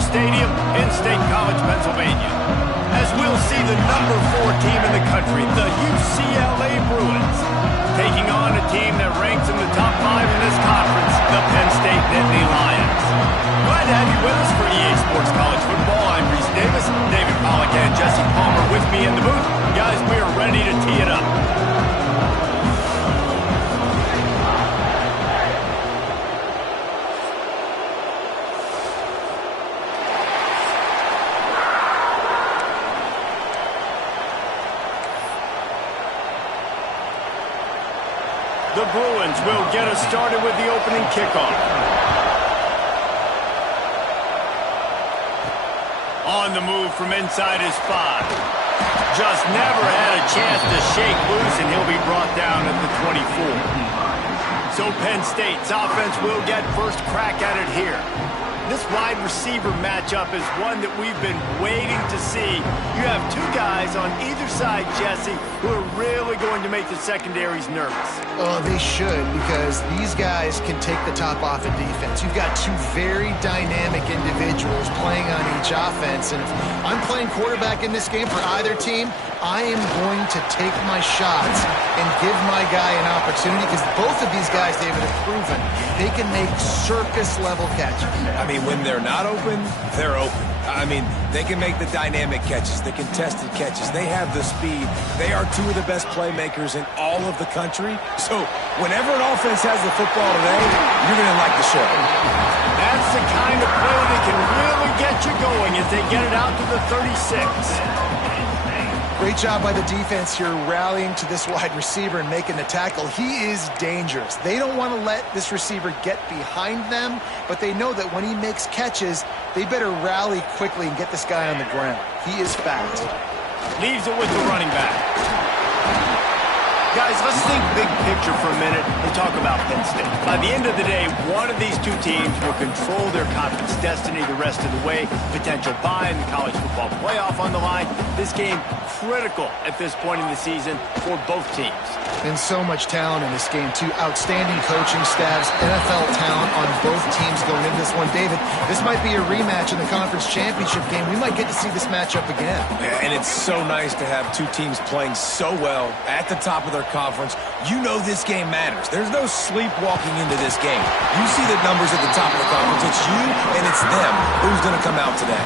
Stadium in State College, Pennsylvania, as we'll see the number 4 team in the country, the UCLA Bruins, taking on a team that ranks in the top 5 in this conference, the Penn State Nittany Lions. Glad to have you with us for EA Sports College Football. I'm Reese Davis, David Pollack and Jesse Palmer with me in the booth. Guys, we are ready to tee it up. The Bruins will get us started with the opening kickoff. On the move from inside his 5. Just never had a chance to shake loose, and he'll be brought down at the 24. So Penn State's offense will get first crack at it here. This wide receiver matchup is one that we've been waiting to see. You have 2 guys on either side, Jesse, who are really going to make the secondaries nervous. Oh, they should, because these guys can take the top off of defense. You've got 2 very dynamic individuals playing on each offense, and if I'm playing quarterback in this game for either team, I am going to take my shots and give my guy an opportunity, because both of these guys, David, have proven they can make circus-level catches. I mean, when they're not open, they're open. I mean, they can make the dynamic catches, the contested catches. They have the speed. They are 2 of the best playmakers in all of the country. So whenever an offense has the football today, you're going to like the show. That's the kind of play that can really get you going as they get it out to the 36. Great job by the defense here rallying to this wide receiver and making the tackle. He is dangerous. They don't want to let this receiver get behind them, but they know that when he makes catches, they better rally quickly and get this guy on the ground. He is fast. Leaves it with the running back. Guys, let's think big picture for a minute and talk about Penn State. By the end of the day, one of these 2 teams will control their conference destiny the rest of the way. Potential bye in the college football playoff on the line. This game critical at this point in the season for both teams. And so much talent in this game, too. Outstanding coaching staffs, NFL talent on both teams going into this one. David, this might be a rematch in the conference championship game. We might get to see this matchup again. Yeah, and it's so nice to have 2 teams playing so well at the top of their conference. You know this game matters. There's no sleepwalking into this game. You see the numbers at the top of the conference. It's you and it's them. Who's going to come out today?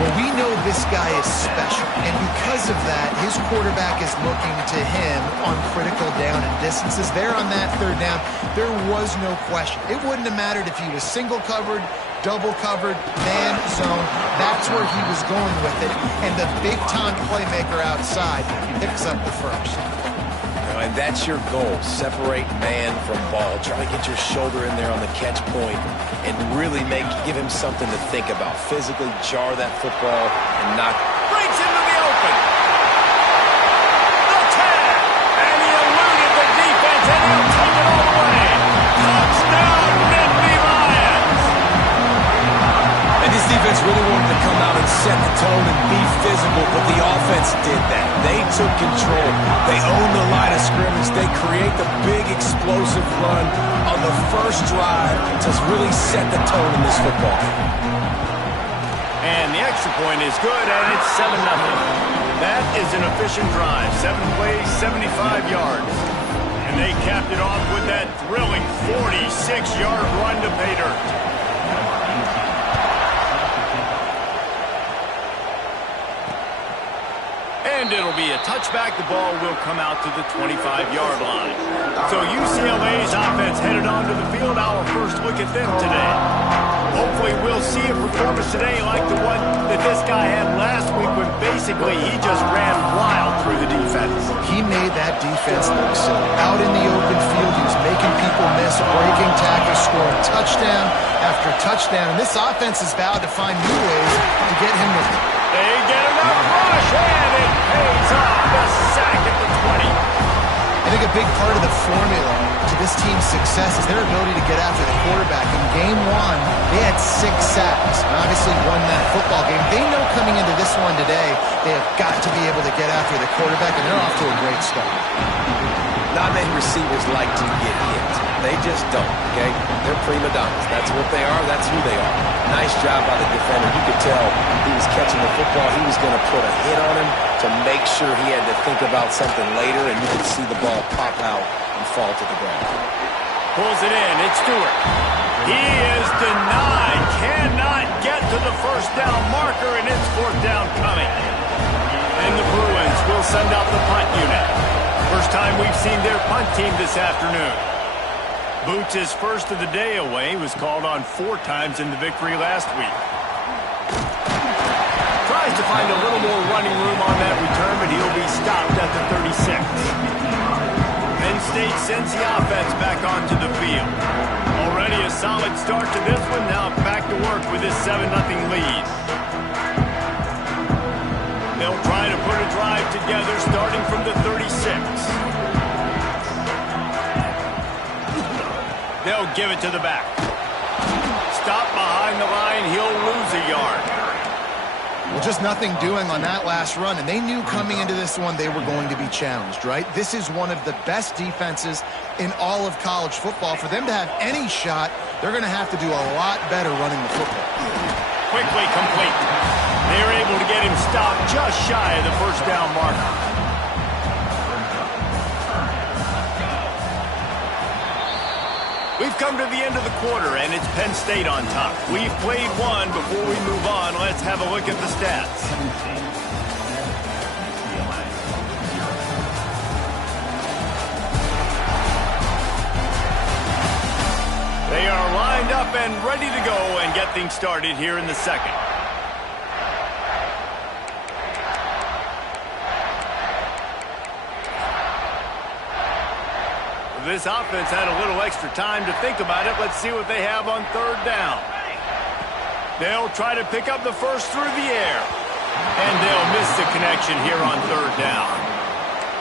Well, we know this guy is special, and because of that, his quarterback is looking to him on critical down and distances. There on that 3rd down, there was no question. It wouldn't have mattered if he was single covered, double covered, man zone. That's where he was going with it, and the big-time playmaker outside picks up the first. And that's your goal, separate man from ball. Try to get your shoulder in there on the catch point and really give him something to think about. Physically jar that football and knock. Breaks into the open. The tag. And he eluded the defense, and he'll take it all the way. Touchdown, Nittany Lions. And this defense really wanted to come out and set the tone and be physical, but the offense did that. They took control. They owned the line of scrimmage. They create the big explosive run on the first drive to really set the tone in this football game. And the extra point is good, and it's 7-0. That is an efficient drive. 7 plays, 75 yards. And they capped it off with that thrilling 46-yard run to pay dirt. And it'll be a touchback. The ball will come out to the 25-yard line. So UCLA's offense headed onto the field. Our first look at them today. Hopefully we'll see a performance today like the one that this guy had last week when basically he just ran wild through the defense. He made that defense look silly. Out in the open field, he was making people miss, breaking tackles, scoring touchdown after touchdown. And this offense is vowed to find new ways to get him to... They get enough rush, and it pays off. The sack at the 20. I think a big part of the formula to this team's success is their ability to get after the quarterback. In game 1, they had 6 sacks and obviously won that football game. They know coming into this one today, they have got to be able to get after the quarterback, and they're off to a great start. Not many receivers like to get hit. They just don't, okay? They're prima donnas. That's what they are. That's who they are. Nice job by the defender. You could tell he was catching the football. He was going to put a hit on him to make sure he had to think about something later, and you could see the ball pop out and fall to the ground. Pulls it in. It's Stewart. He is denied. Cannot get to the first down marker, and it's fourth down coming. And the Bruins will send out the punt unit. First time we've seen their punt team this afternoon. Boots' first of the day away was called on 4 times in the victory last week. Tries to find a little more running room on that return, but he'll be stopped at the 36. Penn State sends the offense back onto the field. Already a solid start to this one. Now back to work with this 7-0 lead. They'll try to put a drive together starting from the 36. They'll give it to the back. Stop behind the line. He'll lose a yard. Well, just nothing doing on that last run, and they knew coming into this one they were going to be challenged, right? This is one of the best defenses in all of college football. For them to have any shot, they're going to have to do a lot better running the football. Quickly complete. They're able to get him stopped just shy of the first down marker. We've come to the end of the quarter, and it's Penn State on top. We've played one. Before we move on, let's have a look at the stats. They are lined up and ready to go and get things started here in the second. This offense had a little extra time to think about it. Let's see what they have on third down. They'll try to pick up the first through the air. And they'll miss the connection here on third down.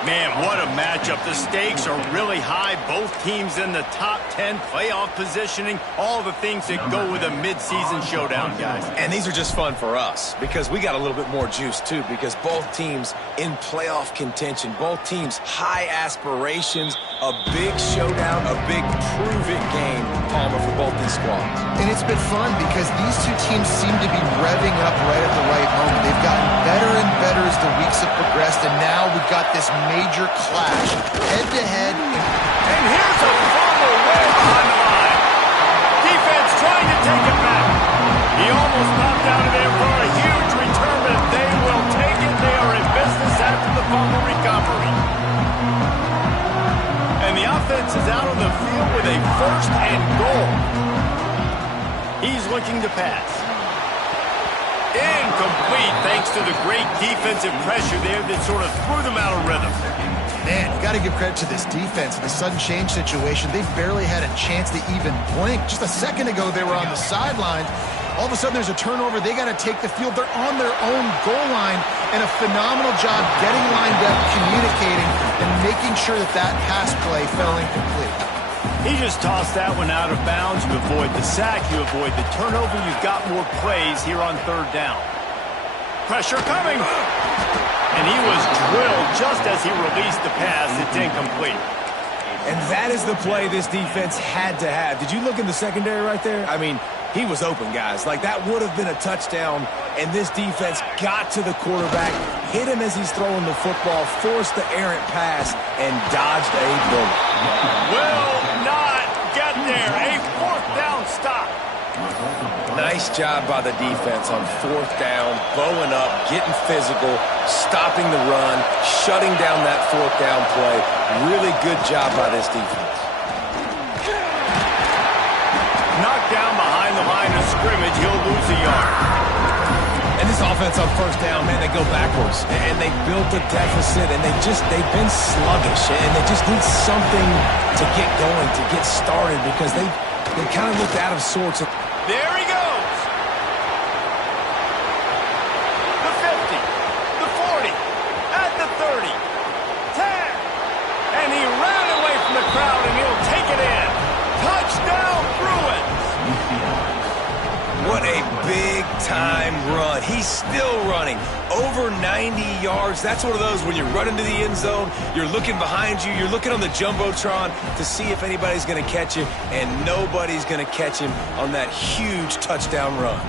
Man, what a matchup. The stakes are really high. Both teams in the top 10, playoff positioning, all the things that go with a midseason showdown, guys. And these are just fun for us because we got a little bit more juice, too, because both teams in playoff contention, both teams high aspirations, a big showdown, a big prove-it game, Palmer, for both these squads. And it's been fun because these two teams seem to be revving up right at the right moment. They've gotten better and better as the weeks have progressed, and now we've got this major clash, head-to-head. And here's a fumble way behind the line. Defense trying to take it back. He almost popped out of there for a huge return, but they will take it. They are in business after the fumble recovery. And the offense is out on the field with a first and goal. He's looking to pass. Incomplete, thanks to the great defensive pressure there that sort of threw them out of rhythm. Man, you got to give credit to this defense. In the sudden change situation, they barely had a chance to even blink. Just a second ago, they were on the sidelines. All of a sudden, there's a turnover. They got to take the field. They're on their own goal line, and a phenomenal job getting lined up, communicating, and making sure that that pass play fell incomplete. He just tossed that one out of bounds. You avoid the sack. You avoid the turnover. You've got more plays here on third down. Pressure coming. And he was drilled just as he released the pass. It's incomplete. And that is the play this defense had to have. Did you look in the secondary right there? I mean, he was open, guys. Like, that would have been a touchdown, and this defense got to the quarterback, hit him as he's throwing the football, forced the errant pass, and dodged a bullet. Will not get there. A fourth down stop. Nice job by the defense on fourth down, bowing up, getting physical, stopping the run, shutting down that fourth down play. Really good job by this defense. Knocked down behind the line of scrimmage. He'll lose a yard. And this offense on first down, man, they go backwards. And they built a deficit, and they've been sluggish. And they just need something to get going, to get started, because they kind of looked out of sorts. There he goes. The 50, the 40, at the 30, 10. And he ran away from the crowd, and he'll take it in. Touchdown, Bruins. What a big big-time run. He's still running. Over 90 yards. That's one of those when you run into the end zone, you're looking behind you, you're looking on the Jumbotron to see if anybody's going to catch you, and nobody's going to catch him on that huge touchdown run.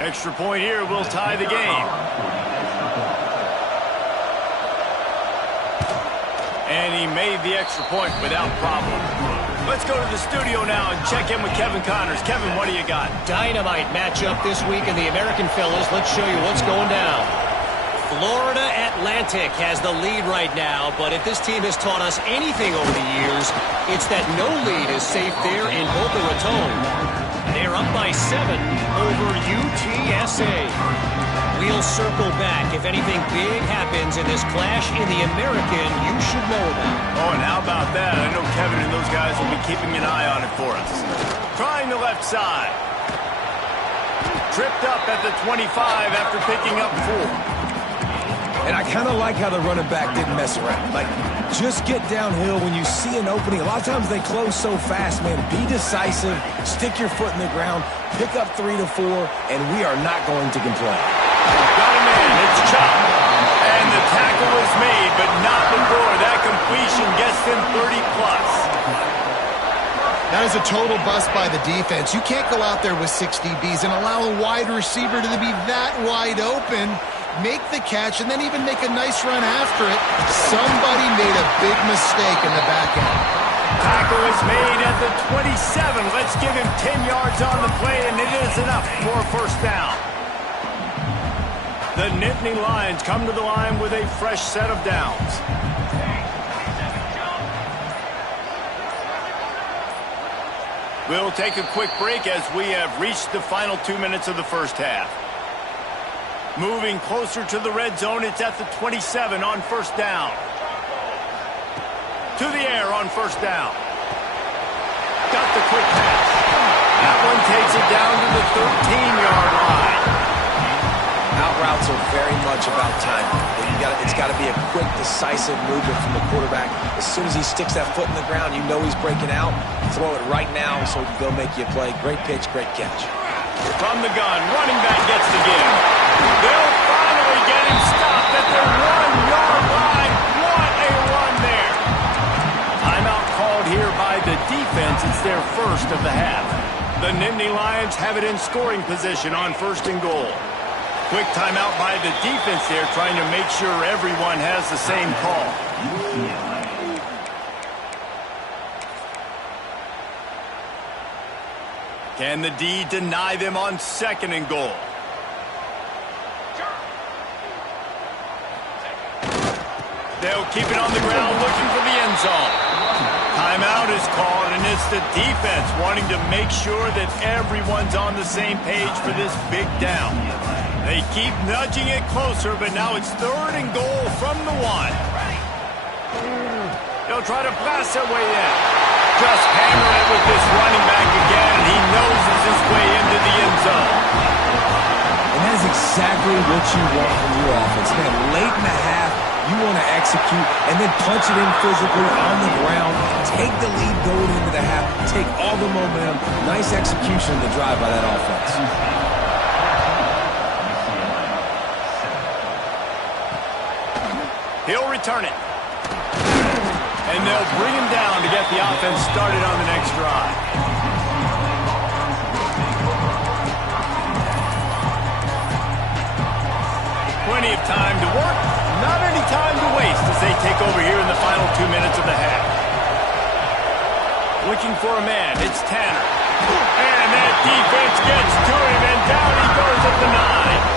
Extra point here will tie the game. And he made the extra point without problem. Let's go to the studio now and check in with Kevin Connors. Kevin, what do you got? Dynamite matchup this week in the American Fellas. Let's show you what's going down. Florida Atlantic has the lead right now, but if this team has taught us anything over the years, it's that no lead is safe there in Boca Raton. They're up by 7 over UTSA. We'll circle back. If anything big happens in this clash in the American, you should know about. Oh, and how about that? I know Kevin and those guys will be keeping an eye on it for us. Trying the left side. Tripped up at the 25 after picking up 4. And I kind of like how the running back didn't mess around. Like, just get downhill when you see an opening. A lot of times they close so fast, man. Be decisive, stick your foot in the ground, pick up 3 to 4, and we are not going to complain. Got him in. It's Chop. And the tackle was made, but not before that completion gets them 30-plus. That is a total bust by the defense. You can't go out there with 6 DBs and allow a wide receiver to be that wide open, make the catch, and then even make a nice run after it. Somebody made a big mistake in the back end. Tackle is made at the 27. Let's give him 10 yards on the play, and it is enough for a first down. The Nittany Lions come to the line with a fresh set of downs. We'll take a quick break as we have reached the final 2 minutes of the first half. Moving closer to the red zone, it's at the 27 on first down. To the air on first down. Got the quick pass. That one takes it down to the 13-yard line. Out routes are very much about timing. It's got to be a quick, decisive movement from the quarterback. As soon as he sticks that foot in the ground, you know he's breaking out. Throw it right now so he can go make you a play. Great pitch, great catch. From the gun, running back gets the give. They'll finally get him stopped at the 1-yard line. What a run there. Timeout called here by the defense. It's their first of the half. The Nittany Lions have it in scoring position on first and goal. Quick timeout by the defense there, trying to make sure everyone has the same call. Can the D deny them on second and goal? They'll keep it on the ground looking for the end zone. Timeout is called, and it's the defense wanting to make sure that everyone's on the same page for this big down. They keep nudging it closer, but now it's third and goal from the 1. They'll try to blast their way in. Just hammer it with this running back again. He noses his way into the end zone. And that is exactly what you want from your offense. Man, late in the half, you want to execute and then punch it in physically on the ground. Take the lead going into the half. Take all the momentum. Nice execution of the drive by that offense. He'll return it. And they'll bring him down to get the offense started on the next drive. Plenty of time to work, not any time to waste as they take over here in the final 2 minutes of the half. Looking for a man, it's Tanner. And that defense gets to him, and down he goes at the 9.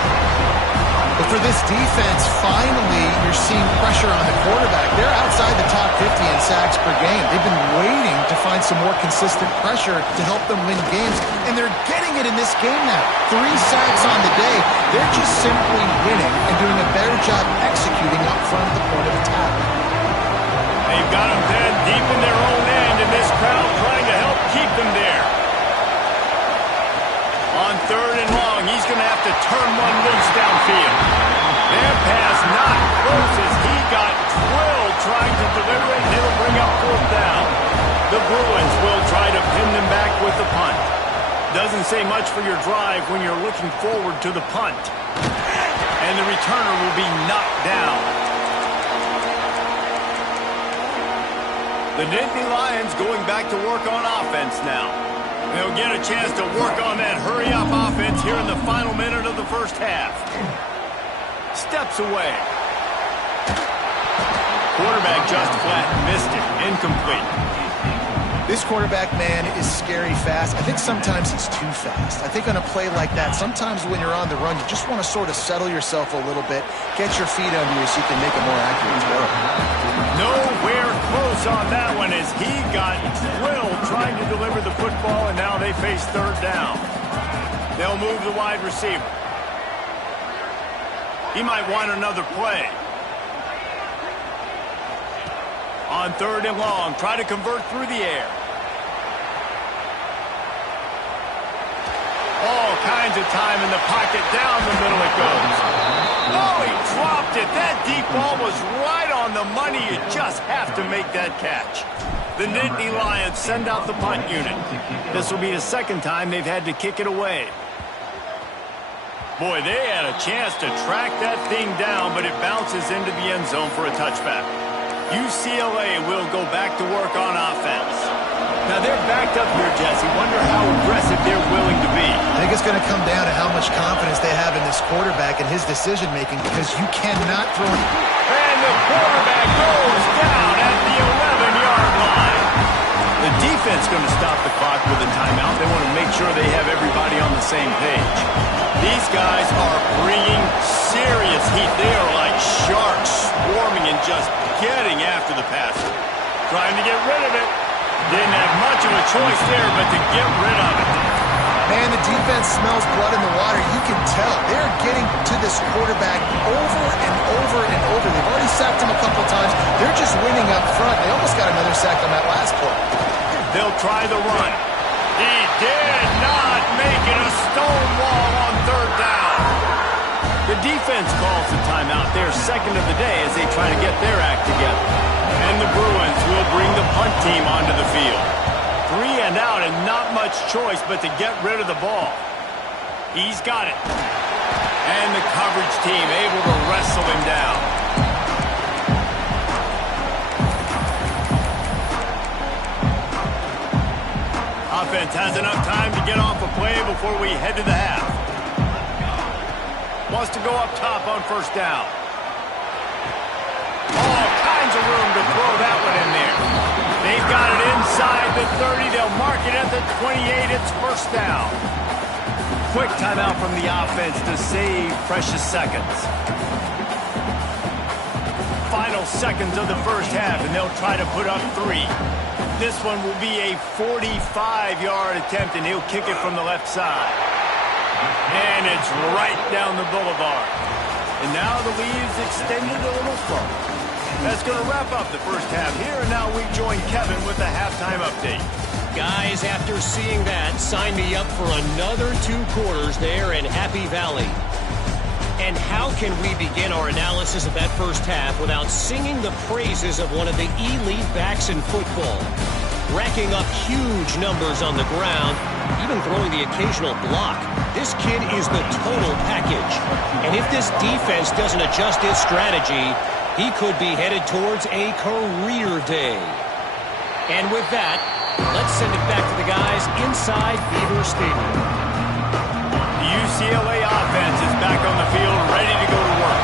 But for this defense, finally, you're seeing pressure on the quarterback. They're outside the top 50 in sacks per game. They've been waiting to find some more consistent pressure to help them win games, and they're getting it in this game now. 3 sacks on the day. They're just simply winning and doing a better job executing up front at the point of attack. They've got them dead deep in their own end, and this crowd trying to help keep them there. On third and long, he's going to have to turn one loose downfield. Their pass not close as he got drilled trying to Doesn't say much for your drive when you're looking forward to the punt. And the returner will be knocked down. The Nittany Lions going back to work on offense now. They'll get a chance to work on that hurry-up offense here in the final minute of the first half. Steps away. Quarterback just flat, missed it, incomplete. This quarterback, man, is scary fast. I think sometimes he's too fast. I think on a play like that, sometimes when you're on the run, you just want to sort of settle yourself a little bit, get your feet under you so you can make a more accurate throw. Nowhere close on that one as he got drilled trying to deliver the football, and now they face third down. They'll move the wide receiver. He might want another play. On third and long, try to convert through the air. All kinds of time in the pocket, down the middle it goes. Oh, he dropped it. That deep ball was right on the money. You just have to make that catch. The Nittany Lions send out the punt unit. This will be the second time they've had to kick it away. Boy, they had a chance to track that thing down, but it bounces into the end zone for a touchback. UCLA will go back to work on offense. Now they're backed up here, Jesse. Wonder how aggressive they're willing to be. I think it's going to come down to how much confidence they have in this quarterback and his decision-making, because you cannot throw it. And the quarterback goes down at the 11-yard line. The defense going to stop the clock with a timeout. They want to make sure they have everybody on the same page. These guys are bringing serious heat. They are like sharks swarming and just getting after the passer. Trying to get rid of it. Didn't have much of a choice there, but to get rid of it. Man, the defense smells blood in the water. You can tell. They're getting to this quarterback over and over and over. They've already sacked him a couple times. They're just winning up front. They almost got another sack on that last play. They'll try the run. He did not make it a stone wall on third down. The defense calls the timeout. They're second of the day as they try to get their act together. And the Bruins will bring the punt team onto the field. 3 and out and not much choice but to get rid of the ball. He's got it. And the coverage team able to wrestle him down. Offense has enough time to get off a play before we head to the half. Wants to go up top on first down. All kinds of room to throw that one in there. They've got it inside the 30. They'll mark it at the 28. It's first down. Quick timeout from the offense to save precious seconds. Final seconds of the first half, and they'll try to put up 3. This one will be a 45-yard attempt, and he'll kick it from the left side. And it's right down the boulevard. And now the lead is extended a little further. That's going to wrap up the first half here, and now we join Kevin with the halftime update. Guys, after seeing that, sign me up for another 2 quarters there in Happy Valley. And how can we begin our analysis of that first half without singing the praises of one of the elite backs in football? Racking up huge numbers on the ground, even throwing the occasional block. This kid is the total package. And if this defense doesn't adjust its strategy, he could be headed towards a career day. And with that, let's send it back to the guys inside Beaver Stadium. The UCLA offense is back on the field, ready to go to work.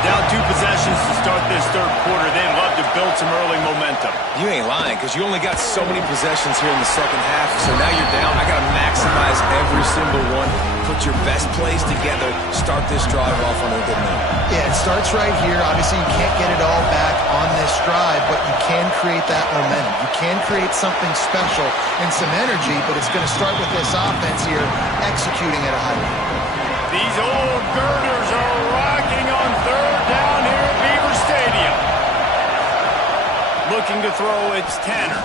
Down 2 possessions to start this third quarter. They'd love to build some early momentum. You ain't lying, because you only got so many possessions here in the second half, so now you're down. I got to maximize every single one. Put your best plays together. Start this drive off on a good note. Yeah, it starts right here. Obviously, you can't get it all back on this drive, but you can create that momentum. You can create something special and some energy, but it's going to start with this offense here executing at a high level. These old girders are rocking on third down here at Beaver Stadium. Looking to throw, it's Tanner.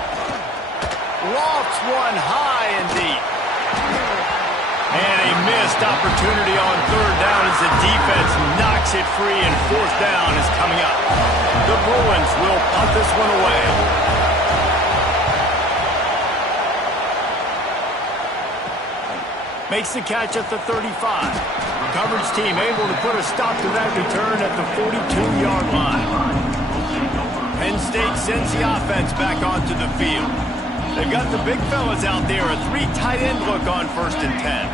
Lofts one high and deep. And a missed opportunity on third down as the defense knocks it free, and fourth down is coming up. The Bruins will punt this one away. Makes the catch at the 35. Coverage team able to put a stop to that return at the 42-yard line. Penn State sends the offense back onto the field. They've got the big fellas out there, a 3 tight end look on 1st and 10.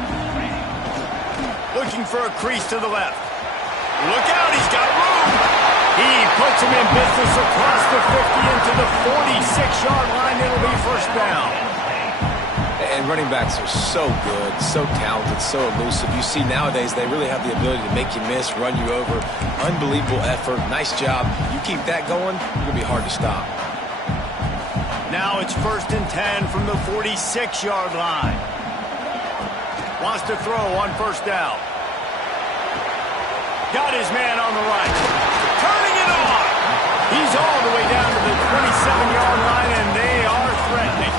Looking for a crease to the left. Look out, he's got room. He puts him in business across the 50 into the 46-yard line. It'll be 1st down. And running backs are so good, so talented, so elusive. You see nowadays they really have the ability to make you miss, run you over. Unbelievable effort. Nice job. You keep that going, you're going to be hard to stop. Now it's 1st and 10 from the 46-yard line. Wants to throw on 1st down. Got his man on the right. Turning it on. He's all the way down to the 27-yard line, and they are threatening.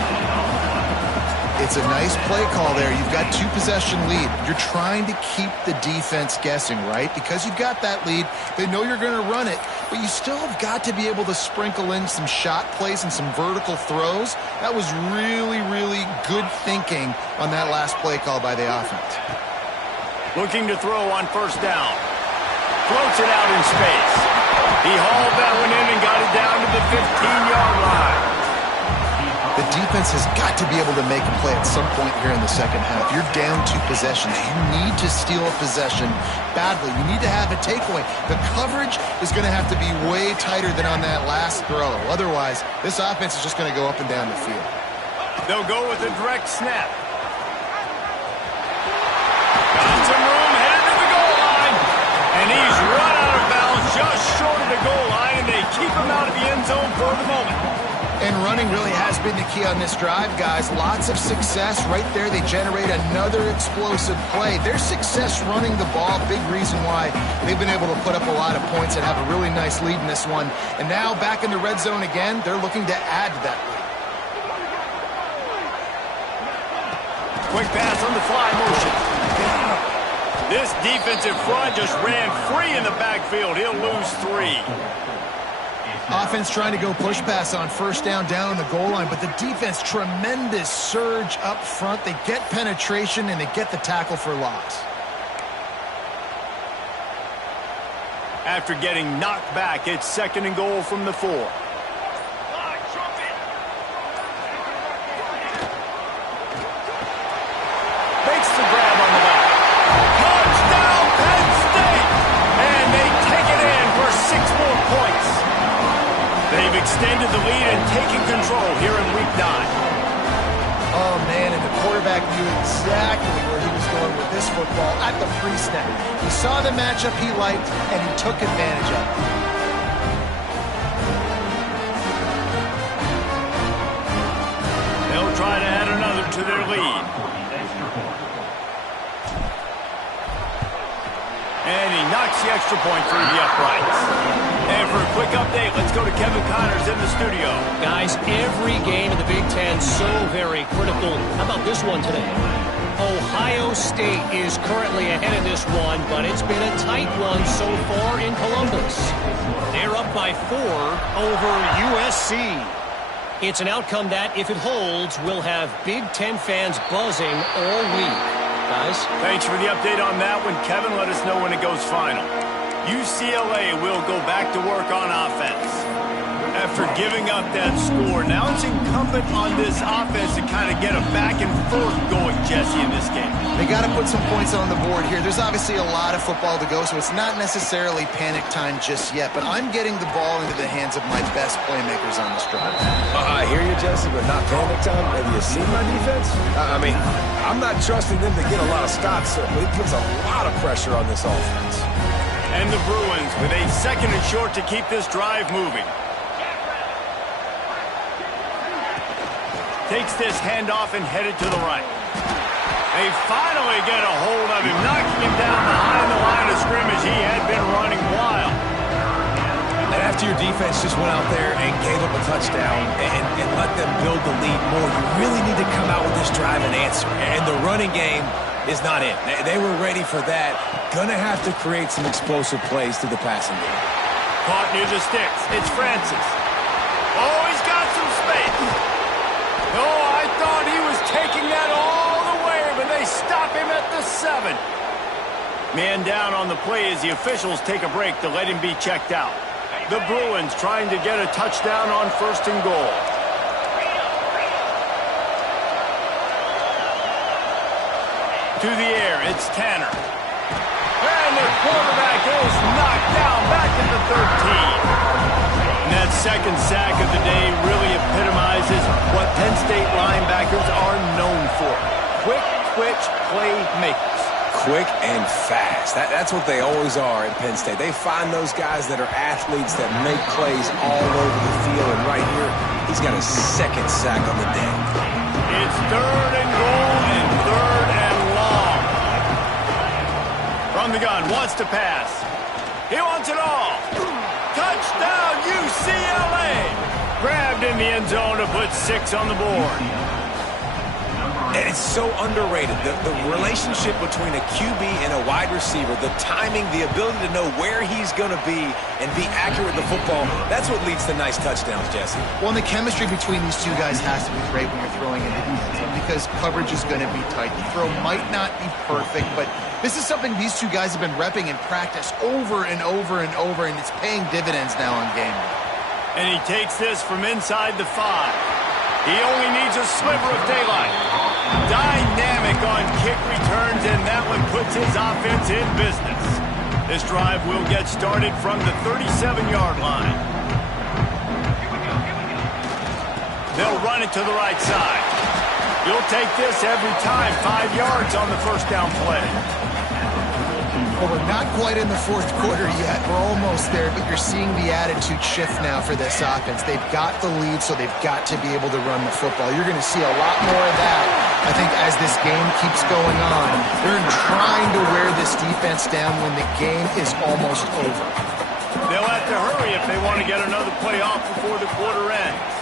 It's a nice play call there. You've got 2-possession lead. You're trying to keep the defense guessing, right? Because you've got that lead. They know you're going to run it, but you still have got to be able to sprinkle in some shot plays and some vertical throws. That was really, really good thinking on that last play call by the offense. Looking to throw on 1st down. Floats it out in space. He hauled that one in and got it down to the 15-yard line. The defense has got to be able to make a play at some point here in the second half. You're down 2 possessions. You need to steal a possession badly. You need to have a takeaway. The coverage is going to have to be way tighter than on that last throw. Otherwise, this offense is just going to go up and down the field. They'll go with a direct snap. Got some room, headed to the goal line. And he's run out of bounds just short of the goal line, and they keep him out of the end zone for the moment. And running really has been the key on this drive, guys. Lots of success right there. They generate another explosive play. Their success running the ball, big reason why they've been able to put up a lot of points and have a really nice lead in this one. And now back in the red zone again, they're looking to add to that lead. Quick pass on the fly motion. This defensive front just ran free in the backfield. He'll lose 3. Offense trying to go push pass on 1st down on the goal line, but the defense, tremendous surge up front. They get penetration, and they get the tackle for loss. After getting knocked back, it's 2nd and goal from the 4. Makes the grab on the back. Touchdown, Penn State! And they take it in for 6 more points. They've extended the lead and taken control here in Week 9. Oh, man, and the quarterback knew exactly where he was going with this football at the pre-snap. He saw the matchup he liked, and he took advantage of it. They'll try to add another to their lead. And he knocks the extra point through the uprights. And for a quick update, let's go to Kevin Connors in the studio. Guys, every game in the Big Ten so very critical. How about this one today? Ohio State is currently ahead in this one, but it's been a tight one so far in Columbus. They're up by 4 over USC. It's an outcome that, if it holds, will have Big Ten fans buzzing all week. Guys? Thanks for the update on that one, Kevin. Let us know when it goes final. UCLA will go back to work on offense. After giving up that score, now it's incumbent on this offense to kind of get a back and forth going, Jesse, in this game. They got to put some points on the board here. There's obviously a lot of football to go, so it's not necessarily panic time just yet, but I'm getting the ball into the hands of my best playmakers on this drive. I hear you, Jesse, but not panic time. Have you seen my defense? I mean, I'm not trusting them to get a lot of stops, but it puts a lot of pressure on this offense. And the Bruins with a 2nd and short to keep this drive moving. Takes this handoff and headed to the right. They finally get a hold of him, knocking him down behind the line of scrimmage. He had been running wild. And after your defense just went out there and gave up a touchdown and let them build the lead more, you really need to come out with this drive and answer. And the running game is not it. They were ready for that. Gonna have to create some explosive plays through the passing game. Caught near the sticks. It's Francis. Oh, he's got some space. Oh, I thought he was taking that all the way, but they stop him the 7. Man down on the play as the officials take a break to let him be checked out. The Bruins trying to get a touchdown on 1st and goal. To the air, it's Tanner. And the quarterback is knocked down back at the 13. And that second sack of the day really epitomizes what Penn State linebackers are known for. Quick twitch playmakers. Quick and fast. That's what they always are at Penn State. They find those guys that are athletes that make plays all over the field. And right here, he's got a second sack on the day. It's 3rd and goal and 3rd and long. From the gun, wants to pass. He wants it all. Touchdown, UCLA! Grabbed in the end zone to put 6 on the board. And it's so underrated. The relationship between a QB and a wide receiver, the timing, the ability to know where he's going to be and be accurate with the football, that's what leads to nice touchdowns, Jesse. Well, and the chemistry between these two guys has to be great when you're throwing into the end zone because coverage is going to be tight. The throw might not be perfect, but this is something these two guys have been repping in practice over and over and over, and it's paying dividends now on game day. And he takes this from inside the 5. He only needs a sliver of daylight. Dynamic on kick returns, and that one puts his offense in business. This drive will get started from the 37-yard line. They'll run it to the right side. You'll take this every time. 5 yards on the 1st down play. Well, we're not quite in the 4th quarter yet. We're almost there, but you're seeing the attitude shift now for this offense. They've got the lead, so they've got to be able to run the football. You're going to see a lot more of that, I think, as this game keeps going on. They're trying to wear this defense down when the game is almost over. They'll have to hurry if they want to get another play off before the quarter ends.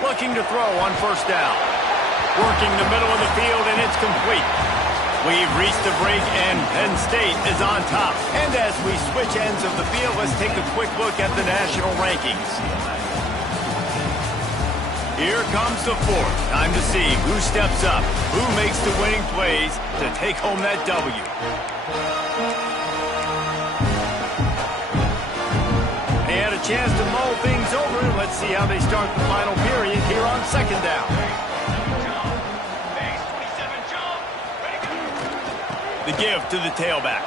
Looking to throw on 1st down. Working the middle of the field, and it's complete. We've reached the break, and Penn State is on top. And as we switch ends of the field, let's take a quick look at the national rankings. Here comes the 4th. Time to see who steps up, who makes the winning plays to take home that W. They had a chance to mull things over. Let's see how they start the final period here on 2nd down. The give to the tailback.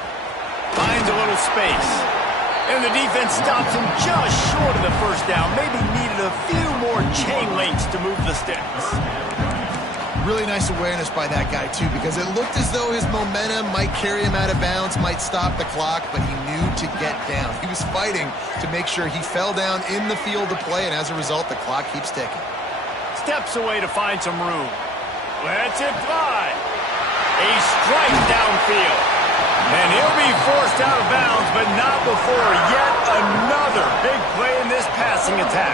Finds a little space. And the defense stops him just short of the 1st down. Maybe needed a few more chain links to move the sticks. Really nice awareness by that guy, too, because it looked as though his momentum might carry him out of bounds, might stop the clock, but he knew to get down. He was fighting to make sure he fell down in the field to play, and as a result, the clock keeps ticking. Steps away to find some room. Lets it fly. A strike downfield. And he'll be forced out of bounds, but not before yet another big play in this passing attack.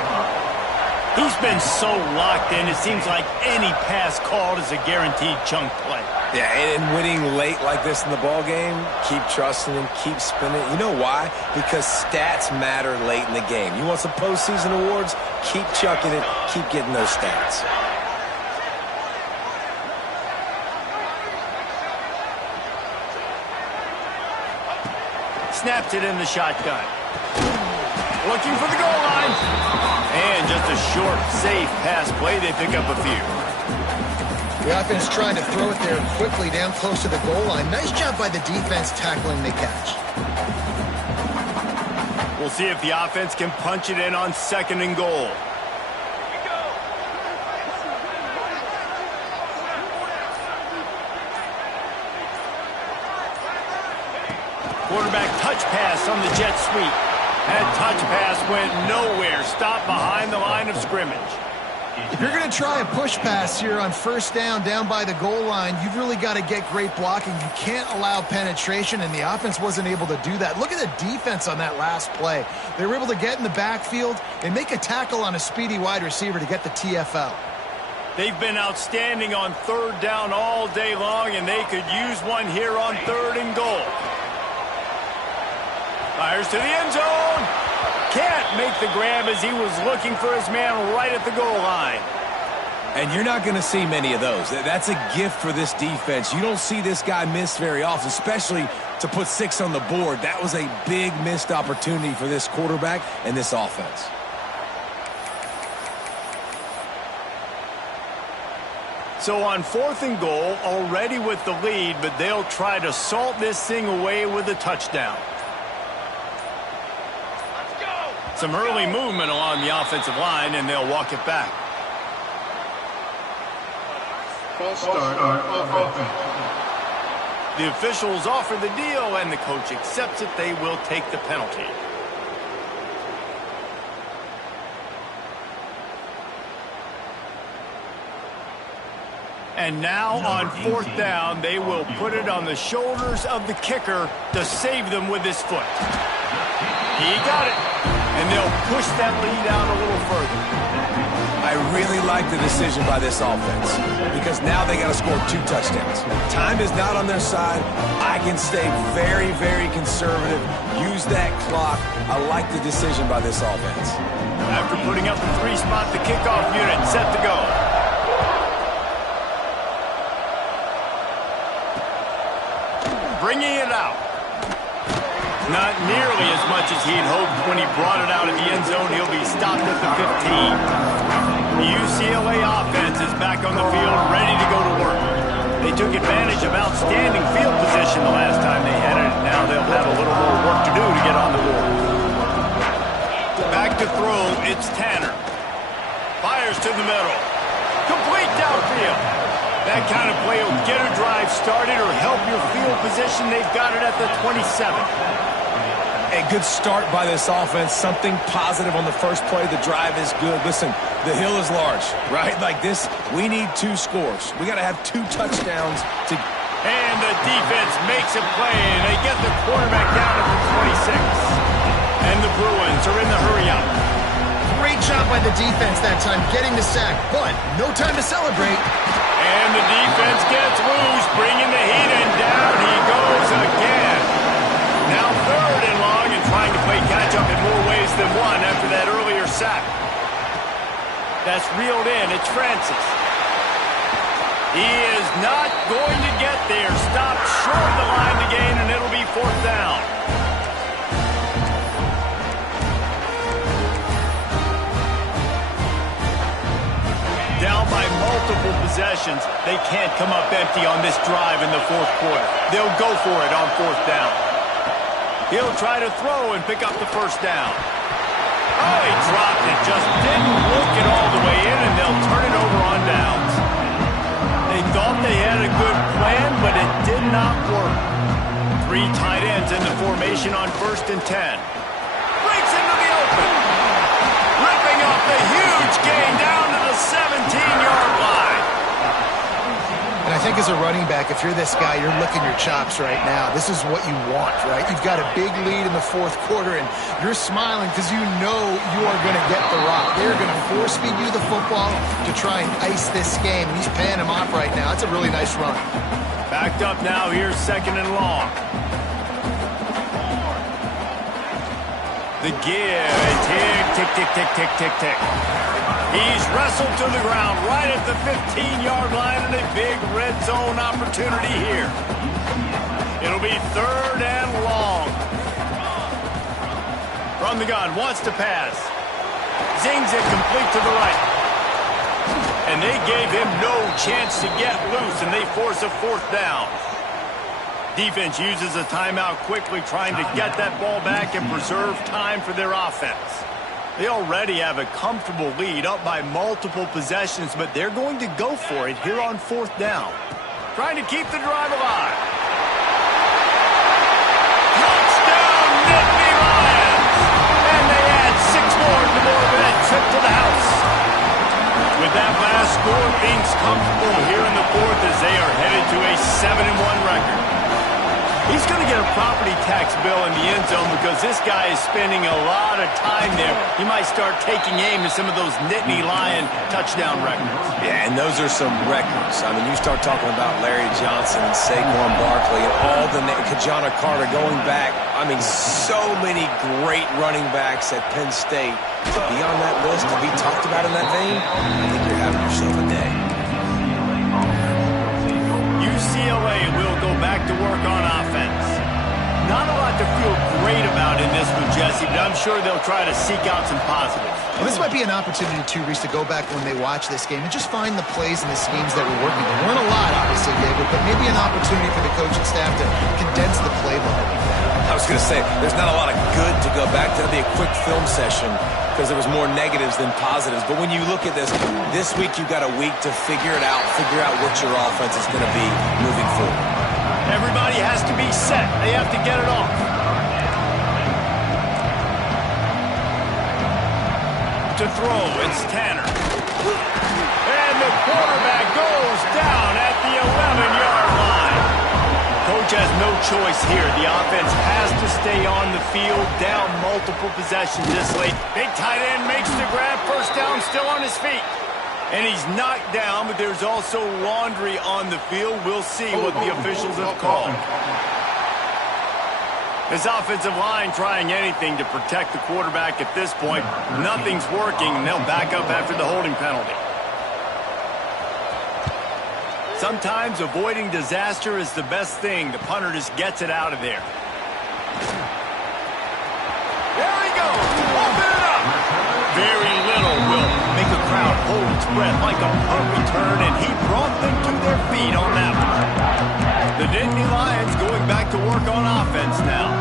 He's been so locked in, it seems like any pass called is a guaranteed chunk play. Yeah, and winning late like this in the ball game, keep trusting him, keep spinning. You know why? Because stats matter late in the game. You want some postseason awards? Keep chucking it, keep getting those stats. Snaps it in the shotgun. Looking for the goal line. And just a short, safe pass play. They pick up a few. The offense trying to throw it there quickly down close to the goal line. Nice job by the defense tackling the catch. We'll see if the offense can punch it in on 2nd and goal. Quarterback touch pass on the jet sweep. That touch pass went nowhere. Stopped behind the line of scrimmage. If you're going to try a push pass here on 1st down by the goal line, you've really got to get great blocking. You can't allow penetration, and the offense wasn't able to do that. Look at the defense on that last play. They were able to get in the backfield and make a tackle on a speedy wide receiver to get the TFL. They've been outstanding on 3rd down all day long, and they could use one here on 3rd and goal. Fires to the end zone. Can't make the grab as he was looking for his man right at the goal line. And you're not going to see many of those. That's a gift for this defense. You don't see this guy miss very often, especially to put 6 on the board. That was a big missed opportunity for this quarterback and this offense. So on 4th and goal, already with the lead, but they'll try to salt this thing away with a touchdown. Some early movement along the offensive line, and they'll walk it back. False start on offense. The officials offer the deal, and the coach accepts it. They will take the penalty. And now on 4th down, they will put it on the shoulders of the kicker to save them with his foot. He got it. And they'll push that lead out a little further. I really like the decision by this offense because now they got to score 2 touchdowns. Time is not on their side. I can stay very, very conservative. Use that clock. I like the decision by this offense. After putting up the 3-spot, the kickoff unit set to go. Bringing it out. Not nearly as much as he'd hoped when he brought it out of the end zone. He'll be stopped at the 15. The UCLA offense is back on the field, ready to go to work. They took advantage of outstanding field position the last time they had it. Now they'll have a little more work to do to get on the board. Back to throw, it's Tanner. Fires to the middle. Complete downfield. That kind of play will get a drive started or help your field position. They've got it at the 27. A good start by this offense. Something positive on the first play. The drive is good. Listen, the hill is large, right? Like this, we need 2 scores. We got to have 2 touchdowns to... And the defense makes a play, and they get the quarterback down at the 26. And the Bruins are in the hurry-up. Great job by the defense that time, getting the sack, but no time to celebrate. And the defense gets loose, bringing the heat, and down he goes again. Now 3rd and long, and trying to play catch-up in more ways than one after that earlier sack. That's reeled in. It's Francis. He is not going to get there. Stopped short of the line to gain, and it'll be 4th down. Down by multiple possessions, they can't come up empty on this drive in the 4th quarter. They'll go for it on 4th down. He'll try to throw and pick up the 1st down. Oh, he dropped it. Just didn't look it all the way in, and they'll turn it over on downs. They thought they had a good plan, but it did not work. 3 tight ends in the formation on 1st and 10. Breaks into the open. Ripping off the huge gain down to the 17-yard line. And I think as a running back, if you're this guy, you're licking your chops right now. This is what you want, right? You've got a big lead in the 4th quarter, and you're smiling because you know you are going to get the rock. They're going to force-feed you the football to try and ice this game. He's paying him off right now. It's a really nice run. Backed up now. Here's 2nd and long. The give. Tick, tick, tick, tick, tick, tick, tick. He's wrestled to the ground right at the 15-yard line, and a big red zone opportunity here. It'll be 3rd and long. From the gun, wants to pass. Zings it complete to the right. And they gave him no chance to get loose, and they force a 4th down. Defense uses a timeout quickly, trying to get that ball back and preserve time for their offense. They already have a comfortable lead, up by multiple possessions, but they're going to go for it here on 4th down. Trying to keep the drive alive. Touchdown, Nittany Lions! And they add 6 more to that trip to the house. With that last score, things comfortable here in the 4th as they are headed to a 7-1 record. He's going to get a property tax Bill, in the end zone because this guy is spending a lot of time there. He might start taking aim at some of those Nittany Lion touchdown records. Yeah, and those are some records. I mean, you start talking about Larry Johnson and Saquon Barkley and all the Kajana Carter going back. I mean, so many great running backs at Penn State. To be on that list, to be talked about in that vein, I think you're having yourself a day. UCLA will go back to work on offense. Not a lot to feel great about in this one, Jesse, but I'm sure they'll try to seek out some positives. Well, this might be an opportunity, too, Reese, to go back when they watch this game and just find the plays and the schemes that were working. There weren't a lot, obviously, David, but maybe an opportunity for the coaching staff to condense the playbook. I was going to say, there's not a lot of good to go back to. That'll be a quick film session because there was more negatives than positives. But when you look at this week you've got a week to figure out what your offense is going to be moving forward. Everybody has to be set. They have to get it off. To throw, it's Tanner. And the quarterback goes down at the 11-yard line. Coach has no choice here. The offense has to stay on the field, down multiple possessions this late. Big tight end makes the grab, first down, still on his feet. And he's knocked down, but there's also laundry on the field. We'll see what the officials have called. This offensive line trying anything to protect the quarterback at this point. Nothing's working, and they'll back up after the holding penalty. Sometimes avoiding disaster is the best thing. The punter just gets it out of there. There he goes. Open it up. Very little will make a crowd hold its breath like a punt return, and he brought them to their feet on that one. The Nittany Lions going back to work on offense now.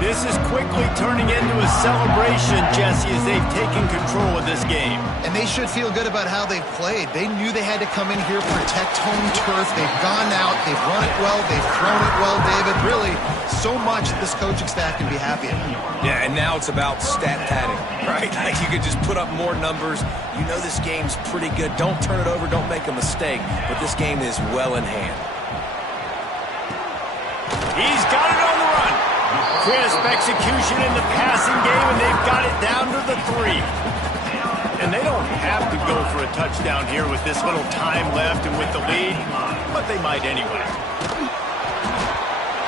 This is quickly turning into a celebration, Jesse, as they've taken control of this game. And they should feel good about how they've played. They knew they had to come in here, protect home turf. They've gone out, they've run it well, they've thrown it well, David. Really, so much this coaching staff can be happy about. Yeah, and now it's about stat padding, right? Like you could just put up more numbers. You know this game's pretty good. Don't turn it over, don't make a mistake. But this game is well in hand. He's got it on the run. Crisp execution in the passing game, and they've got it down to the 3. And they don't have to go for a touchdown here with this little time left and with the lead, but they might anyway.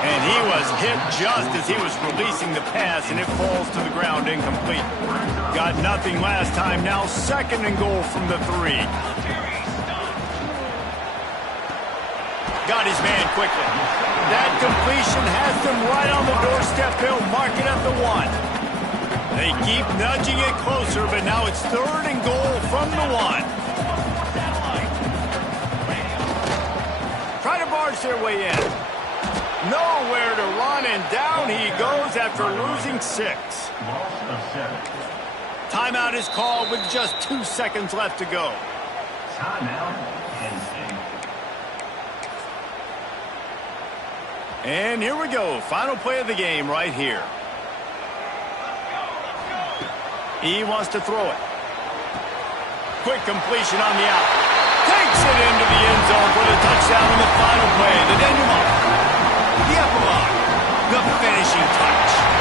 And he was hit just as he was releasing the pass, and it falls to the ground incomplete. Got nothing last time, now 2nd and goal from the 3. Got his man quickly. That completion has them right on the doorstep. They'll mark it at the 1. They keep nudging it closer, but now it's 3rd and goal from the 1. Try to barge their way in. Nowhere to run, and down he goes after losing 6. Timeout is called with just 2 seconds left to go. And here we go. Final play of the game right here. He wants to throw it. Quick completion on the out. Takes it into the end zone for the touchdown in the final play. The denouement. The epilogue. The finishing touch.